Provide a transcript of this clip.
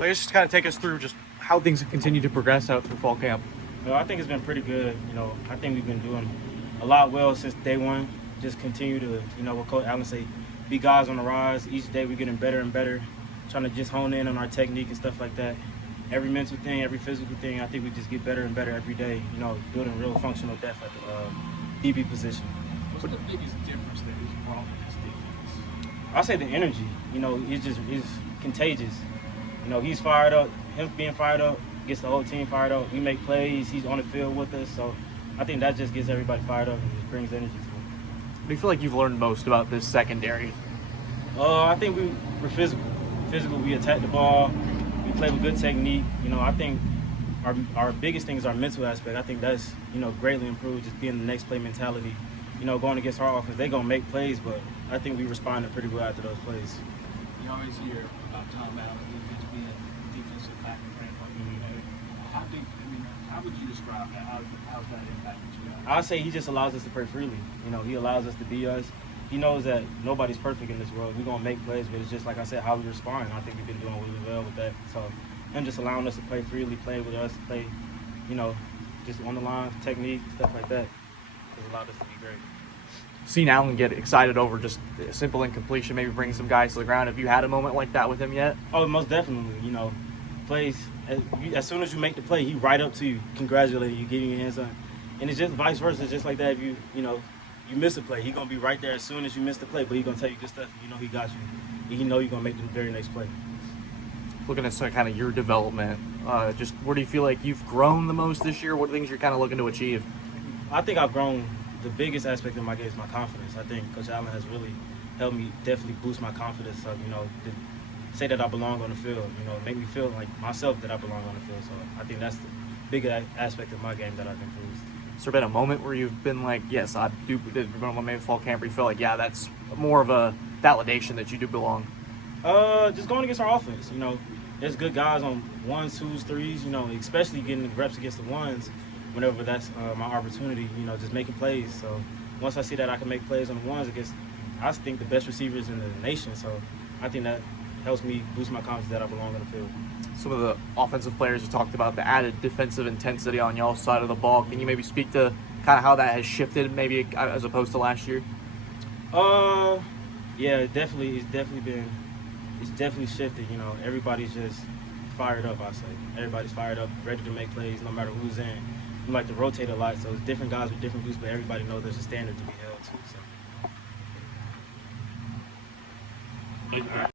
I guess just kind of take us through just how things have continued to progress out through fall camp. Well, I think it's been pretty good. I think we've been doing a lot well since day one. Just continue to, what Coach Allen say, be guys on the rise. Each day we're getting better and better, trying to just hone in on our technique and stuff like that. Every mental thing, every physical thing, I think we just get better and better every day, building real functional depth at the DB position. What's the biggest difference that he's brought in this defense? I'll say the energy, is contagious. He's fired up. Him being fired up gets the whole team fired up. We make plays. He's on the field with us. So I think that just gets everybody fired up and just brings energy to it. What do you feel like you've learned most about this secondary? I think we're physical. Physical, we attack the ball. We play with good technique. I think our biggest thing is our mental aspect. I think that's, greatly improved, just being the next play mentality. Going against our offense, they're going to make plays, but I think we responded pretty well after those plays. You always hear about Tom Allen's defense being a defensive back framework. How would you describe that? How's that impacted you guys? I'd say he just allows us to play freely. He allows us to be us. He knows that nobody's perfect in this world. We're going to make plays, but it's just, like I said, how we respond. I think we've been doing really well with that. So him just allowing us to play freely, play with us, play, just on the line, technique, stuff like that, has allowed us to be great. Seen Allen get excited over just a simple incompletion, maybe bring some guys to the ground. Have you had a moment like that with him yet? Oh, most definitely. Plays, as soon as you make the play, he right up to you, congratulating you, giving you your hands on. And it's just vice versa. It's just like that. If you miss a play, he's going to be right there as soon as you miss the play, but he's going to tell you good stuff. He got you. And you're going to make the very next play. Looking at kind of your development, just where do you feel like you've grown the most this year? What things you're kind of looking to achieve? I think I've grown. The biggest aspect of my game is my confidence. I think Coach Allen has really helped me definitely boost my confidence of, to say that I belong on the field, make me feel like myself that I belong on the field. So I think that's the bigger aspect of my game that I've improved. Has there been a moment where you've been like, yes, I do, maybe fall camp where you feel like, yeah, that's more of a validation that you do belong? Just going against our offense, there's good guys on ones, twos, threes, especially getting the reps against the ones whenever that's my opportunity, just making plays. So once I see that I can make plays on the ones against, I think, the best receivers in the nation. So I think that helps me boost my confidence that I belong on the field. Some of the offensive players have talked about the added defensive intensity on y'all's side of the ball. Can you maybe speak to kind of how that has shifted maybe as opposed to last year? Yeah, it's definitely shifted. Everybody's just fired up, I say. Everybody's fired up, ready to make plays no matter who's in. We like to rotate a lot, so it's different guys with different groups, but everybody knows there's a standard to be held to. So.